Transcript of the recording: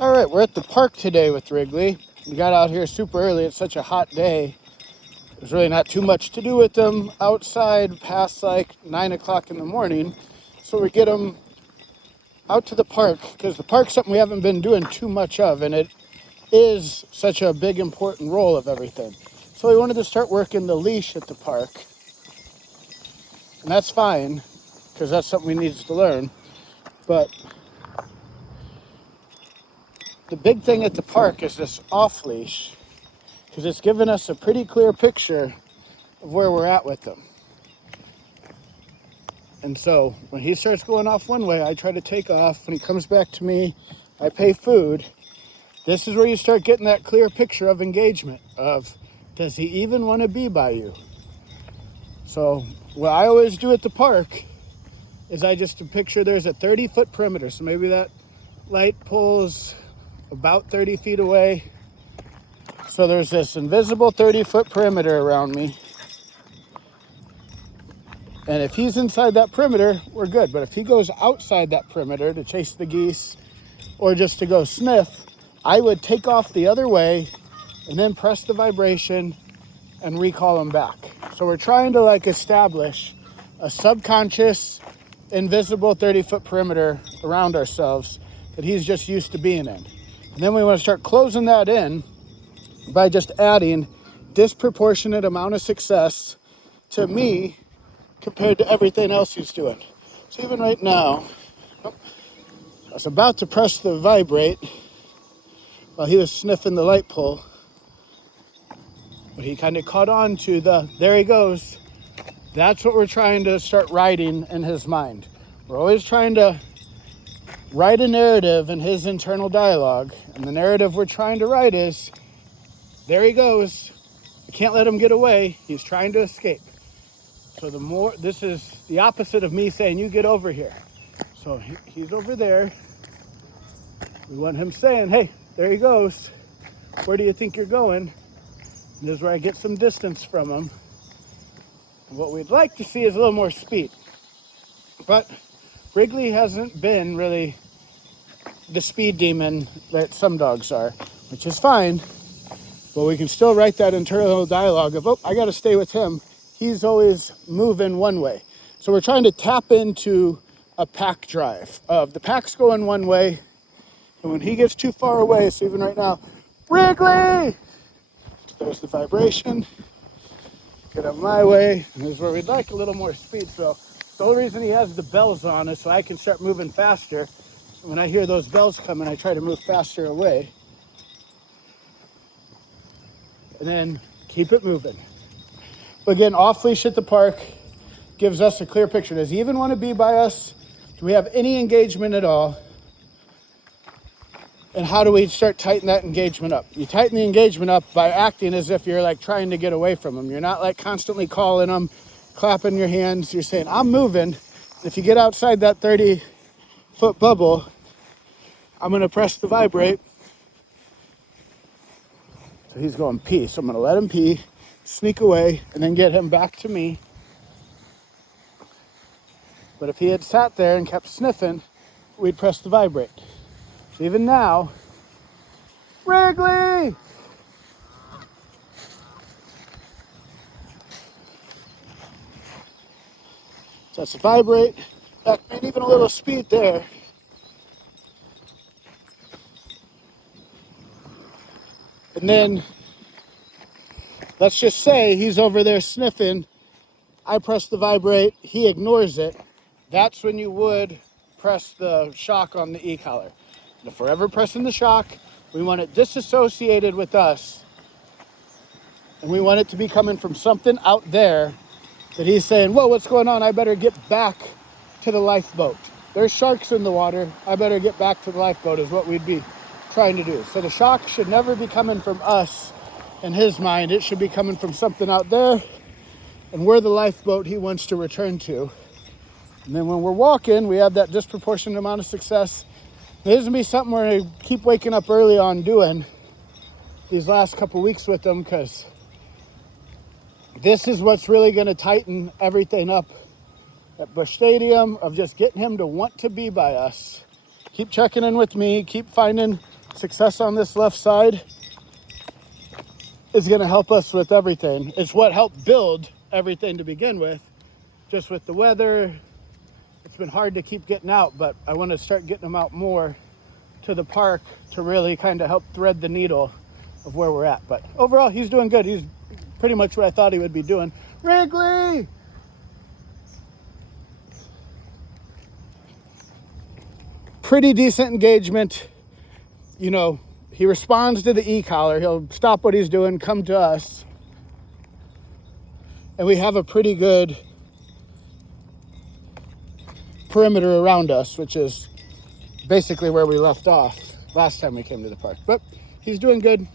All right, we're at the park today with Wrigley. We got out here super early. It's such a hot day. There's really not too much to do with them outside past like 9 o'clock in the morning. So we get them out to the park because the park's something we haven't been doing too much of, and it is such a big, important role of everything. So we wanted to start working the leash at the park, and that's fine because that's something we need to learn. But the big thing at the park is this off leash, because it's given us a pretty clear picture of where we're at with them. And so when he starts going off one way, I try to take off. When he comes back to me, I pay food. This is where you start getting that clear picture of engagement, of does he even want to be by you? So what I always do at the park is I just picture there's a 30-foot perimeter. So maybe that light pole is about 30 feet away. So there's this invisible 30-foot perimeter around me. And if he's inside that perimeter, we're good. But if he goes outside that perimeter to chase the geese or just to go sniff, I would take off the other way and then press the vibration and recall him back. So we're trying to establish a subconscious, invisible 30-foot perimeter around ourselves that he's just used to being in. And then we want to start closing that in by just adding disproportionate amount of success to me compared to everything else he's doing. So even right now, I was about to press the vibrate while he was sniffing the light pole, but he kind of caught on to there he goes. That's what we're trying to start writing in his mind. We're always trying to write a narrative in his internal dialogue, and the narrative we're trying to write is, there he goes. I can't let him get away. He's trying to escape. So this is the opposite of me saying, you get over here. So he's over there. We want him saying, hey, there he goes. Where do you think you're going? And this is where I get some distance from him. And what we'd like to see is a little more speed. But Wrigley hasn't been really the speed demon that some dogs are, which is fine. But we can still write that internal dialogue of, I got to stay with him. He's always moving one way. So we're trying to tap into a pack drive of the pack's going one way. And when he gets too far away, so even right now, Wrigley! There's the vibration. Get up my way. And this is where we'd like a little more speed. So the only reason he has the bells on is so I can start moving faster. When I hear those bells coming, I try to move faster away. And then keep it moving. But again, off leash at the park gives us a clear picture. Does he even want to be by us? Do we have any engagement at all? And how do we start tightening that engagement up? You tighten the engagement up by acting as if you're trying to get away from him. You're not constantly calling him, clapping your hands. You're saying, I'm moving. If you get outside that 30-foot bubble, I'm going to press the vibrate. So he's going pee. So I'm going to let him pee, sneak away, and then get him back to me. But if he had sat there and kept sniffing, we'd press the vibrate. So even now, Wrigley! So that's the vibrate. That made even a little speed there. And then, let's just say he's over there sniffing. I press the vibrate, he ignores it. That's when you would press the shock on the e-collar. And if we're ever pressing the shock, we want it disassociated with us. And we want it to be coming from something out there that he's saying, whoa, what's going on? I better get back to the lifeboat. There's sharks in the water. I better get back to the lifeboat is what we'd be trying to do. So the shock should never be coming from us in his mind. It should be coming from something out there, and we're the lifeboat he wants to return to. And then when we're walking, we have that disproportionate amount of success. This is going to be something we're going to keep waking up early on doing these last couple weeks with them, because this is what's really going to tighten everything up at Busch Stadium, of just getting him to want to be by us. Keep checking in with me. Keep finding success on this left side is going to help us with everything. It's what helped build everything to begin with. Just with the weather, it's been hard to keep getting out, but I want to start getting them out more to the park to really kind of help thread the needle of where we're at. But overall, he's doing good. He's pretty much what I thought he would be doing. Wrigley! Pretty decent engagement. You know, he responds to the e-collar. He'll stop what he's doing, come to us. And we have a pretty good perimeter around us, which is basically where we left off last time we came to the park. But he's doing good.